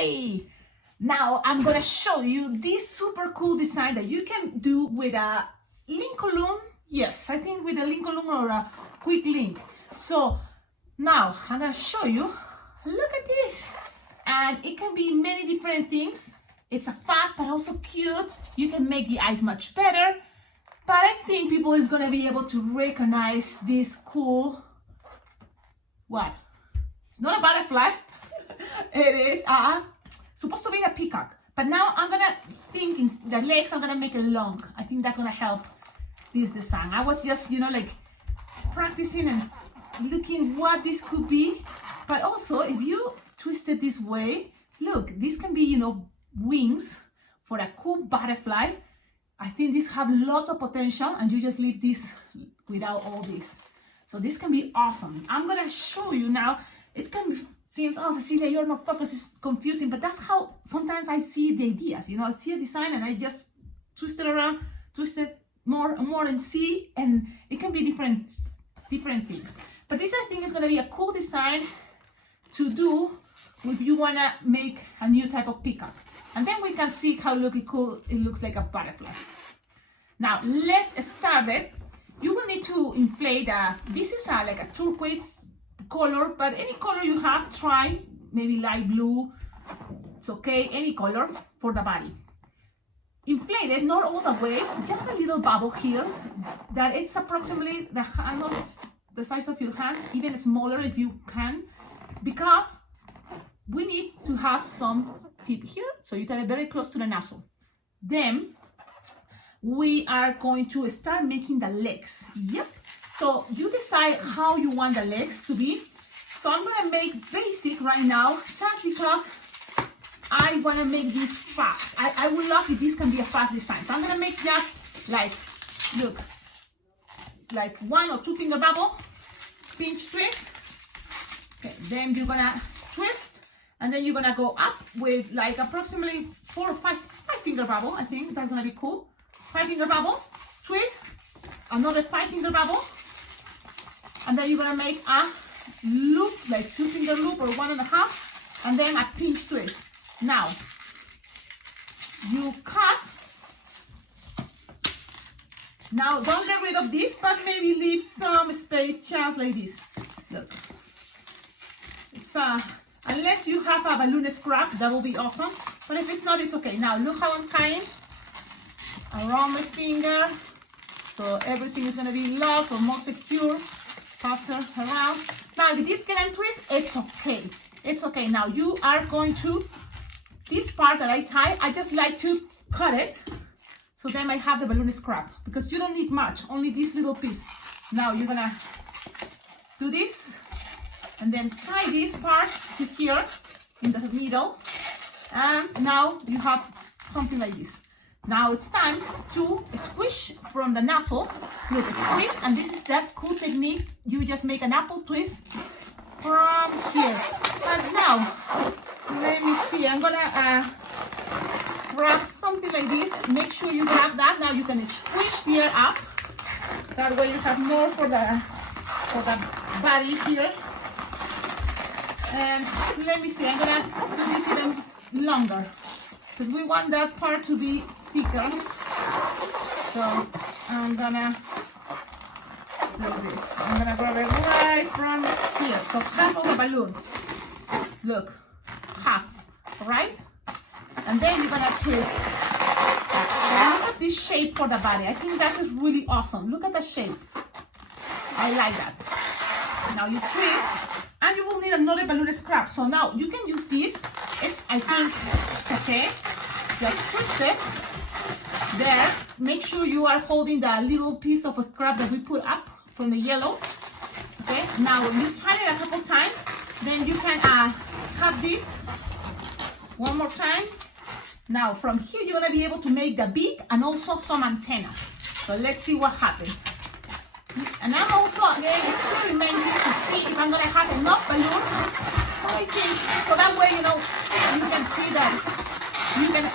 Hi! Now I'm gonna show you this super cool design that you can do with a Lincoln loon. Yes, I think with a Lincoln loon or a quick link. So now I'm gonna show you. Look at this, and it can be many different things. It's a fast but also cute. You can make the eyes much better, but I think people is gonna be able to recognize this cool. What? It's not a butterfly. It is supposed to be a peacock, but now I'm gonna think the legs. I'm gonna make it long. I think that's gonna help this design. I was just like practicing and looking what this could be, but also if you twist it this way, look, this can be wings for a cool butterfly. I think these have lots of potential, and you just leave this without all this. So this can be awesome. I'm gonna show you now. It can seems, oh, Cecilia, you're not focused, it's confusing, but that's how sometimes I see the ideas. I see a design and I just twist it around, twist it more and more and see, and it can be different things. But this, I think, is gonna be a cool design to do if you wanna make a new type of peacock. And then we can see how cool it looks like a butterfly. Now, let's start it. You will need to inflate this is like a turquoise color, but any color you have, try maybe light blue, it's okay, any color for the body. Inflate it, not all the way, just a little bubble here that it's approximately the size of your hand, even smaller if you can, because we need to have some tip here, so you get it very close to the nozzle. Then we are going to start making the legs. Yep. So you decide how you want the legs to be. So I'm gonna make basic right now, just because I wanna make this fast. I would love if this can be a fast design. So I'm gonna make just like 1 or 2 finger bubble, pinch twist. Okay, then you're gonna twist, and then you're gonna go up with like approximately 4 or 5 finger bubble. I think that's gonna be cool. 5 finger bubble, twist, another 5 finger bubble. And then you're gonna make a loop, like 2 finger loop or 1.5, and then a pinch twist. Now, you cut. Now, don't get rid of this, but maybe leave some space just like this. Look, it's unless you have a balloon scrap, that will be awesome. But if it's not, it's okay. Now, look how I'm tying around my finger, so everything is gonna be locked or more secure. Pass it around. Now if this get twist, it's okay. It's okay. Now you are going to, this part that I tie, I just like to cut it, so then I have the balloon scrap, because you don't need much, only this little piece. Now you're gonna do this, and then tie this part to here in the middle, and now you have something like this. Now it's time to squish from the nozzle. Look, squish, and this is that cool technique. You just make an apple twist from here. But now, let me see. I'm gonna grab something like this. Make sure you grab that. Now you can squish here up. That way you have more for the body here. And let me see. I'm gonna do this even longer, because we want that part to be thicker. So I'm gonna do this. I'm gonna grab it right from here. So half of the balloon. Look, half, right? And then you're gonna twist. And look at this shape for the body. I think that's just really awesome. Look at the shape. I like that. Now you twist, and you will need another balloon scrap. So now you can use this. I think it's okay. Just twist it there. Make sure you are holding the little piece of a scrap that we put up from the yellow. Okay, now when you tie it a couple times, then you can cut this one more time. Now from here you're gonna be able to make the beak and also some antennas. So let's see what happens. And I'm also again experimenting to see if I'm gonna have enough balloon. I think so that way you can see that.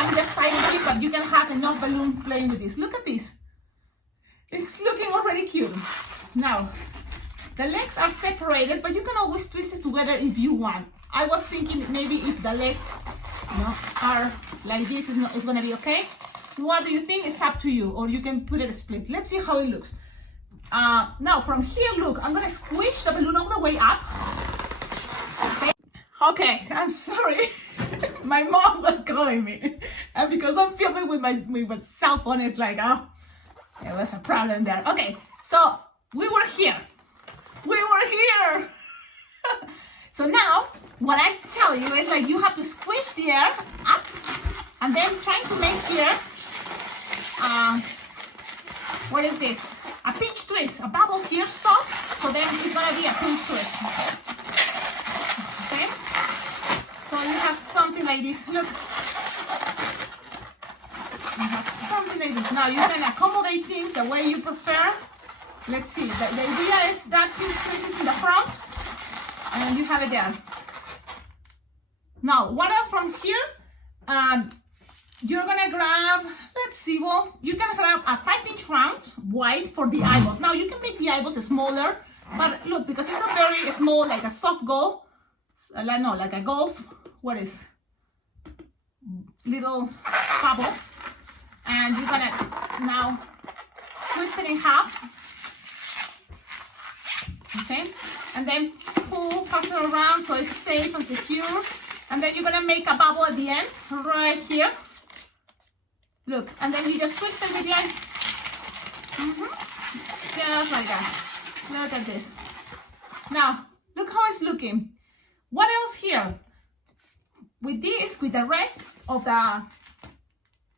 I'm just tying it, but you can have enough balloon playing with this. Look at this. It's looking already cute. Now, the legs are separated, but you can always twist it together if you want. I was thinking maybe if the legs are like this, is gonna be okay. What do you think? It's up to you, or you can put it split. Let's see how it looks. Now from here, look, I'm gonna squish the balloon all the way up. Okay, I'm sorry. My mom was calling me, and because I'm filming with my cell phone, it's like, oh, there was a problem there. Okay, so we were here. So now, what I tell you is like you have to squish the air up, and then trying to make here, what is this? A pinch twist, a bubble here, soft, so then it's gonna be a pinch twist. Okay? So you have something like this, look. You have something like this. Now you can accommodate things the way you prefer. Let's see, the idea is that pinch twist is in the front, and you have it there. Now, what else from here? You're gonna grab, let's see, well, you can grab a 5-inch round wide for the eyeballs. Now, you can make the eyeballs smaller, but look, because it's a very small, like a soft goal, like a golf, what is, little bubble, and you're gonna now twist it in half, okay, and then pass it around so it's safe and secure, and then you're gonna make a bubble at the end, right here. Look, and then you just twist it with the eyes. Just like that. Look at this. Now, look how it's looking. What else here? With this, with the rest of the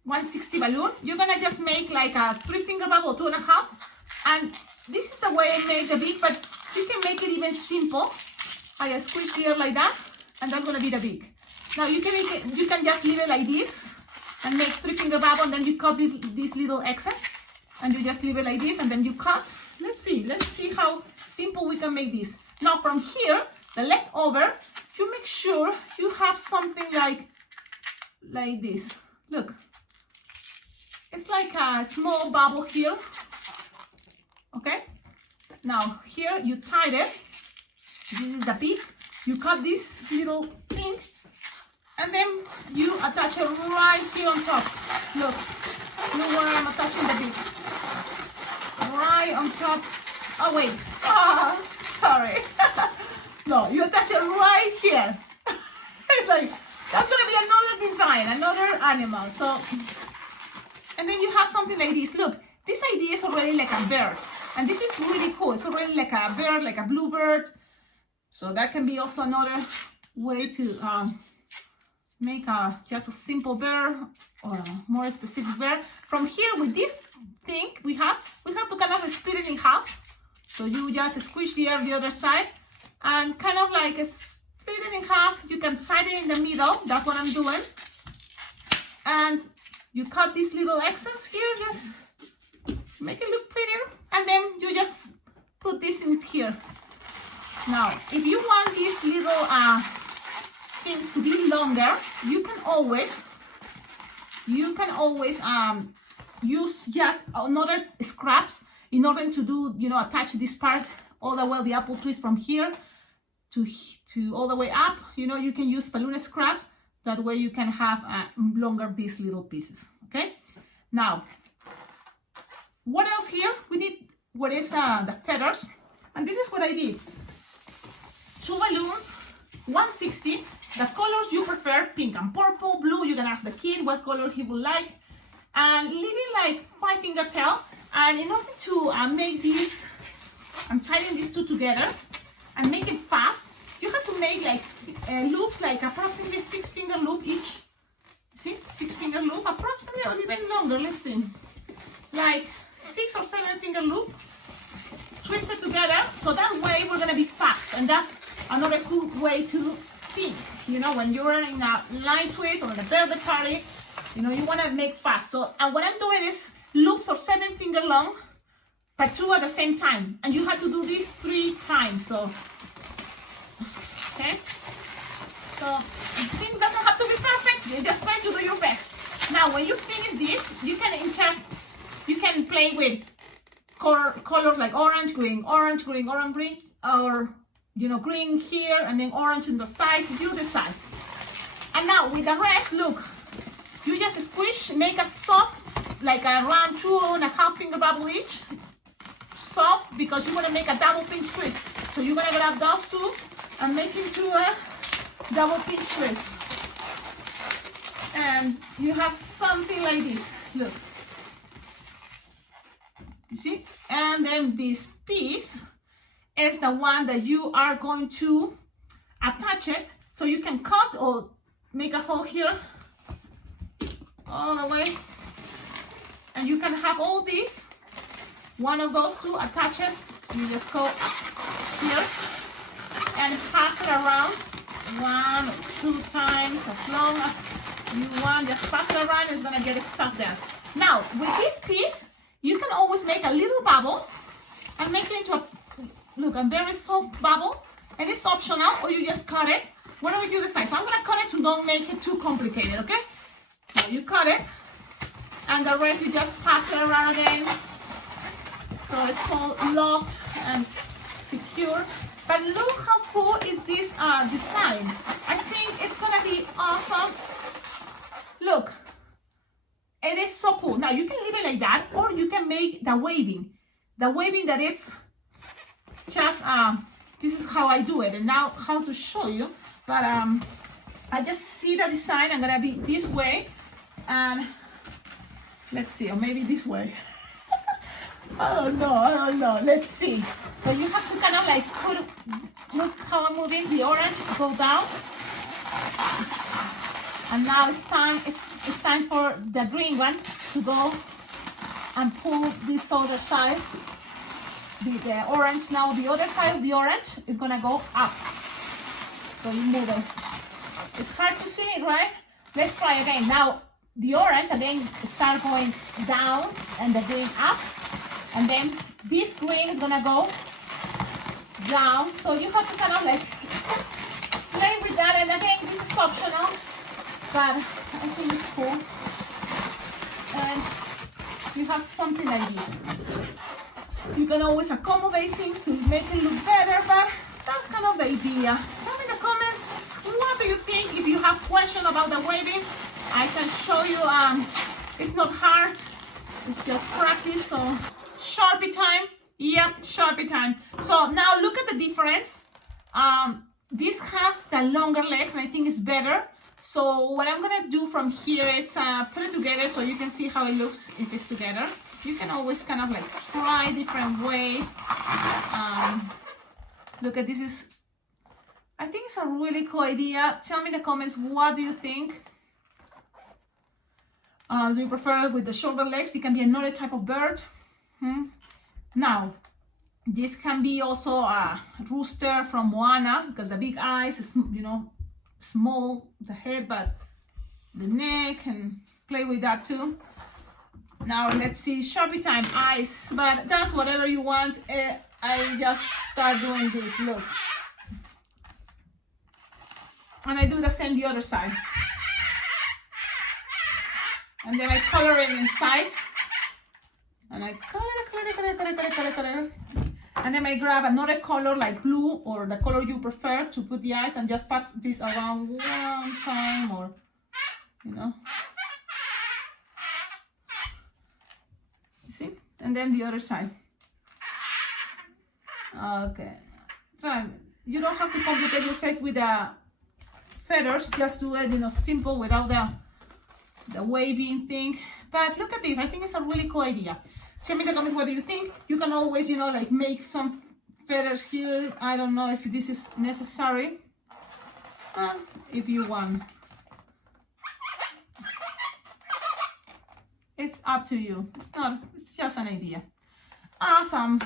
160 balloon, you're gonna just make like a 3-finger bubble, 2.5. And this is the way I make the beak, but you can make it even simple. I just squish the air like that, and that's gonna be the beak. Now you can make it, you can just leave it like this, and make 3-finger bubble, and then you cut this little excess, and you just leave it like this, and then you cut. Let's see how simple we can make this. Now from here, the leftover, you make sure you have something like this. Look, it's like a small bubble here. Okay. Now here you tie it. This is the beak. You cut this little thing, and then you attach it right here on top. Look where I'm attaching the beak. Right on top. Oh wait, sorry. No, you attach it right here. It's like, that's gonna be another design, another animal. So, and then you have something like this. Look, this idea is already like a bird. And this is really cool. It's already like a bird, like a bluebird. So that can be also another way to make just a simple bird or a more specific bird. From here, with this thing we have to kind of split it in half. So you just squish the air the other side and kind of like split it in half. You can tie it in the middle. That's what I'm doing. And you cut this little excess here, just make it look prettier. And then you just put this in here. Now, if you want these little things to be longer, you can always use just another scraps in order to do, attach this part all the way, the apple twist from here to all the way up. You can use balloon scraps. That way you can have longer these little pieces. Okay. Now, what else here? We need what is the feathers, and this is what I did. 2 balloons, 160. The colors you prefer, pink and purple, blue. You can ask the kid what color he would like, and leaving like 5-finger tail. And in order to make this, I'm tying these two together and make it fast. You have to make like loops, like approximately 6-finger loop each. See, 6-finger loop, approximately, or even longer. Let's see, like 6 or 7-finger loop. Twist it together, so that way we're gonna be fast, and that's another cool way to think. When you're in a line twist or in a birthday party, you want to make fast. So, and what I'm doing is loops of 7-finger long, but 2 at the same time, and you have to do this 3 times. So, okay. So things doesn't have to be perfect. You just try to do your best. Now, when you finish this, you can play with colors like orange, green, orange, green, orange, green, or green here and then orange in the sides. You decide. And now with the rest, look, you just squish, make a soft, like around 2.5 finger bubble each. Soft, because you want to make a double pinch twist. So you're going to grab those two and make into a double pinch twist. And you have something like this, look. You see? And then this piece is the one that you are going to attach it. So you can cut or make a hole here all the way. And you can have all these. One of those two, attach it. You just go here and pass it around 1 or 2 times, as long as you want. Just pass it around, it's gonna get stuck there. Now, with this piece, you can always make a little bubble and make it into a, look, a very soft bubble. And it's optional, or you just cut it, whatever you decide. So I'm gonna cut it to don't make it too complicated, okay? So you cut it, and the rest you just pass it around again. So it's all locked and secure. But look how cool is this design. I think it's gonna be awesome. Look, it is so cool. Now you can leave it like that, or you can make the waving. The waving that it's just, this is how I do it. And now how to show you. But I just see the design. I'm gonna be this way. And let's see, or maybe this way. I don't know. Let's see. So you have to kind of like put, look how I'm moving the orange, go down. And now it's time for the green one to go and pull this other side. The orange, now the other side of the orange is gonna go up. So you move it. It's hard to see it, right? Let's try again. Now the orange again start going down and the green up. And then this green is gonna go down. So you have to kind of like play with that. And again, this is optional, but I think it's cool. And you have something like this. You can always accommodate things to make it look better, but that's kind of the idea. Tell me in the comments, what do you think? If you have questions about the waving, I can show you. It's not hard, it's just practice. So Sharpie time. Yep, Sharpie time. So now look at the difference. This has the longer legs, and I think it's better. So what I'm gonna do from here is put it together so you can see how it looks if it's together. You can always kind of like try different ways. Look at this. I think it's a really cool idea. Tell me in the comments, what do you think? Do you prefer it with the shorter legs? It can be another type of bird. Now, this can be also a rooster from Moana, because the big eyes is, you know, small, the head, but the neck, and play with that too. Now let's see, Sharpie time, eyes, but that's whatever you want. I just start doing this, look. And I do the same the other side. And then I color it inside. And I color. And then I grab another color like blue or the color you prefer to put the eyes, and just pass this around one time, or, you know. See? And then the other side. Okay. Try. You don't have to complicate yourself with the feathers. Just do it, you know, simple without the waving thing. But look at this. I think it's a really cool idea. Tell me in the comments what do you think. You can always, you know, like make some feathers here. I don't know if this is necessary. If you want. It's up to you. It's just an idea. Awesome.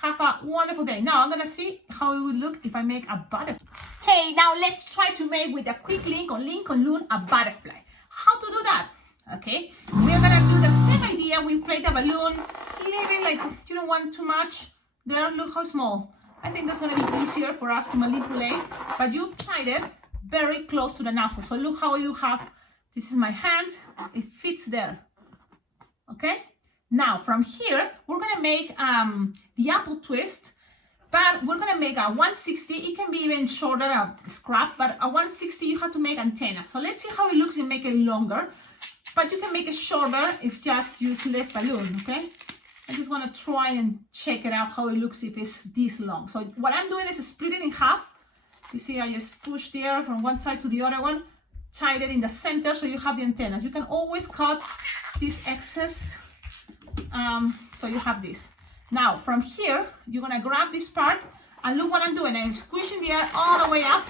Have a wonderful day. Now I'm gonna see how it would look if I make a butterfly. Hey, now let's try to make with a quick link on Loon a butterfly. How to do that? Okay, we're gonna do the same idea. We inflate a balloon, leave it like you don't want too much. There, look how small. I think that's gonna be easier for us to manipulate, but you tied it very close to the nozzle. So look how you have, this is my hand, it fits there. Okay, now from here, we're gonna make the apple twist. But we're gonna make a 160. It can be even shorter, a scrap, but a 160 you have to make antenna. So let's see how it looks and make it longer. But you can make it shorter if just use less balloon, okay? I just wanna try and check it out how it looks if it's this long. So what I'm doing is split it in half. You see, I just push the air from one side to the other one, tie it in the center so you have the antennas. You can always cut this excess, so you have this. Now, from here, you're gonna grab this part, and look what I'm doing. I'm squishing the air all the way up,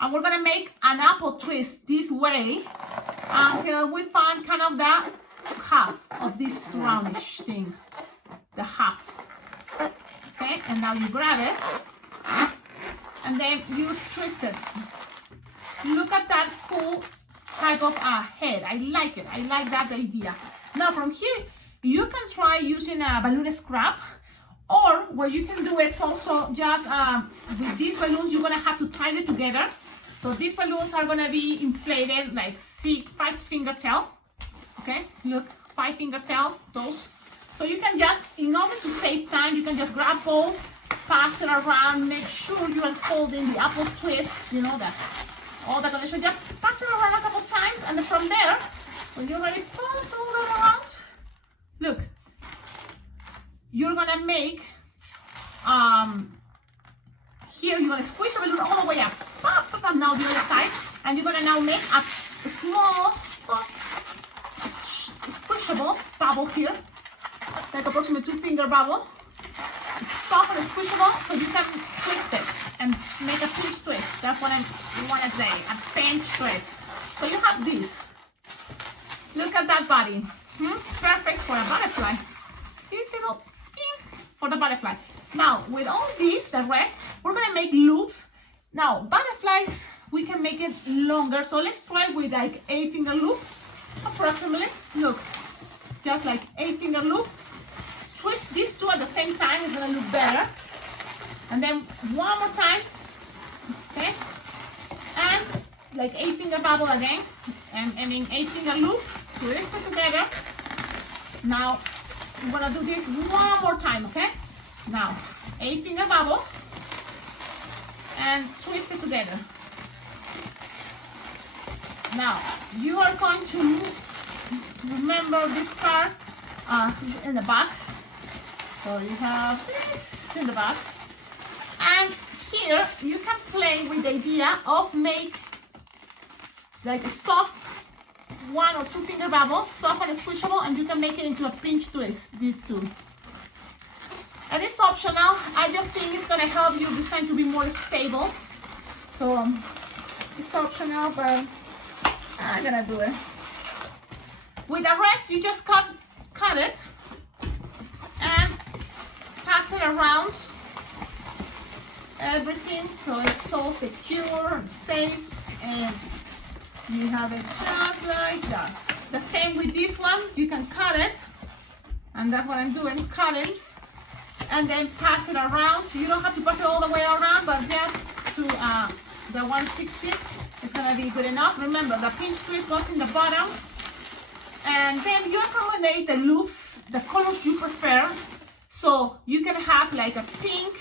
and we're gonna make an apple twist this way until we find kind of the half of this roundish thing, the half. Okay, and now you grab it, and then you twist it. Look at that cool type of head. I like it. I like that idea. Now, from here, you can try using a balloon scrap, or what you can do is also just with these balloons, you're gonna have to tie it together. So these balloons are gonna be inflated like 5-finger tail. Okay, look, 5-finger tail, those. So you can just, in order to save time, you can just grab both, pass it around, make sure you are holding the apple twist, you know, all the connection. Just pass it around a couple times, and then from there, when you're ready, pass all that around. Look, you're gonna make, here you're gonna squish the balloon all the way up, pop, pop, pop, now the other side, and you're gonna now make a small, squishable bubble here, like approximately 2-finger bubble. It's soft and squishable, so you can twist it and make a pinch twist. That's what I want to say, a pinch twist. So you have this. Look at that body. Perfect for a butterfly. This little thing for the butterfly. Now, with all these, the rest, we're going to make loops. Now, butterflies, we can make it longer. So let's try with like 8-finger loop, approximately. Look, just like 8-finger loop. Twist these two at the same time, it's gonna look better. And then one more time, okay? And like 8-finger bubble again, and I mean 8-finger loop, twist it together. Now, I'm gonna do this one more time, okay? Now, 8-finger bubble, and twist it together. Now, you are going to remember this part in the back. So you have this in the back, and here you can play with the idea of make like a soft 1 or 2-finger bubble, soft and squishable, and you can make it into a pinch twist, these two. And it's optional. I just think it's gonna help your design to be more stable. So it's optional, but I'm gonna do it. With the rest, you just cut it and pass it around everything so it's all secure and safe, and you have it just like that. The same with this one, you can cut it, and that's what I'm doing, cutting, and then pass it around. So you don't have to pass it all the way around, but just to the 160 is gonna be good enough. Remember, the pinch twist goes in the bottom, and then you accommodate the loops, the colors you prefer. So you can have like a pink,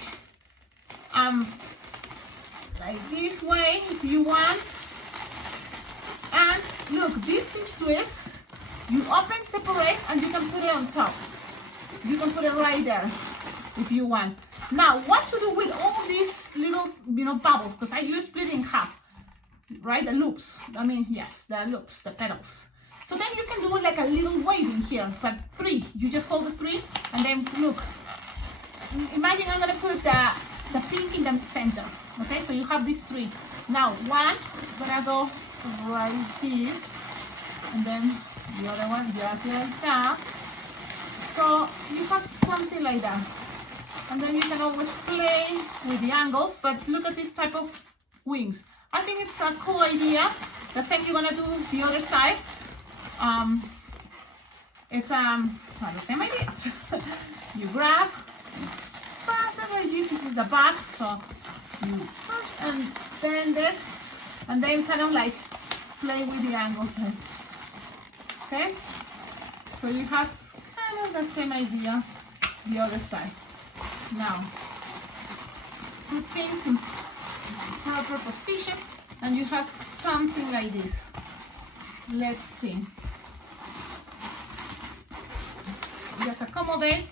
like this way if you want. And look, this pinch twist, you open, separate, and you can put it on top. You can put it right there if you want. Now, what to do with all these little, bubbles? Because I use split in half, right? The loops. I mean, yes, the loops, the petals. So then you can do like a little waving here, but 3. You just hold the 3, and then look. Imagine I'm gonna put the pink in the center. Okay, so you have these 3. Now, 1 is gonna go right here, and then the other one just like that. So you have something like that. And then you can always play with the angles, but look at this type of wings. I think it's a cool idea. The same you're gonna do the other side. It's the same idea. You grab, pass it like this. This is the back, so you push and bend it, and then kind of like play with the angles. Okay, so you have kind of the same idea the other side. Now put things in proper position, and you have something like this. Let's see. Just accommodate,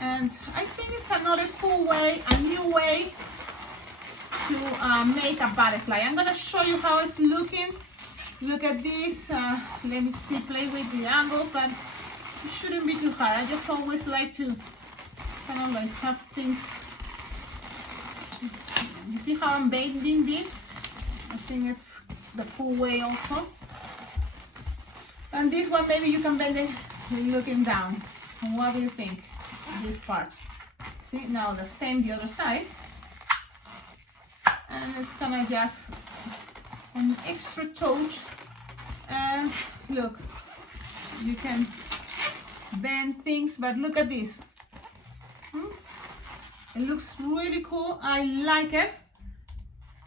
and I think it's another cool way, a new way to make a butterfly. I'm gonna show you how it's looking. Look at this. Let me see, play with the angles, but it shouldn't be too hard. I just always like to kind of like have things. You see how I'm bending this? I think it's the cool way also. And this one, maybe you can bend it looking down. What do you think? This part. See, now the same the other side. And it's gonna just an extra touch. And look, you can bend things, but look at this. It looks really cool. I like it.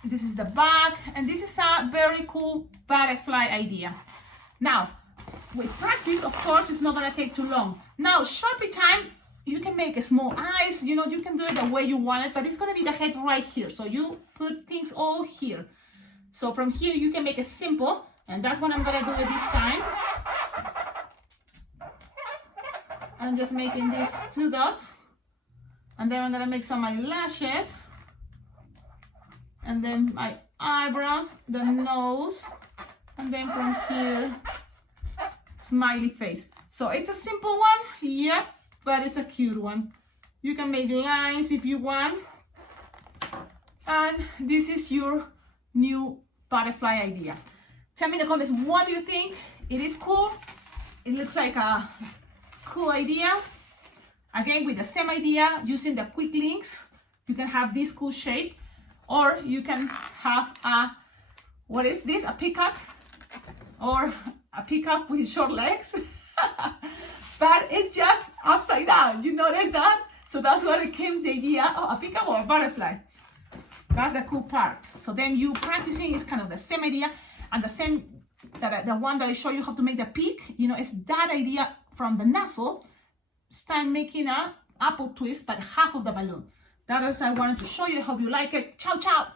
This is the back, and this is a very cool butterfly idea. Now, with practice, of course, it's not gonna take too long. Now, Sharpie time, you can make a small eyes, you know, you can do it the way you want it, but it's gonna be the head right here. So you put things all here. So from here, you can make it simple, and that's what I'm gonna do with this time. I'm just making these 2 dots, and then I'm gonna make some eyelashes, and then my eyebrows, the nose, and then from here, smiley face. So it's a simple one, yeah, but it's a cute one. You can make lines if you want. And this is your new butterfly idea. Tell me in the comments, what do you think? It is cool. It looks like a cool idea. Again, with the same idea, using the quick links, you can have this cool shape, or you can have a, what is this? A peacock, or a peacock with short legs. But it's just upside down. You notice that? So that's where it came the idea, oh, a peacock or a butterfly. That's the cool part. So then you practicing is kind of the same idea, and the same, the one that I show you how to make the peak, you know, it's that idea from the nozzle. Start making a apple twist, but half of the balloon. That is I wanted to show you. Hope you like it. Ciao, ciao.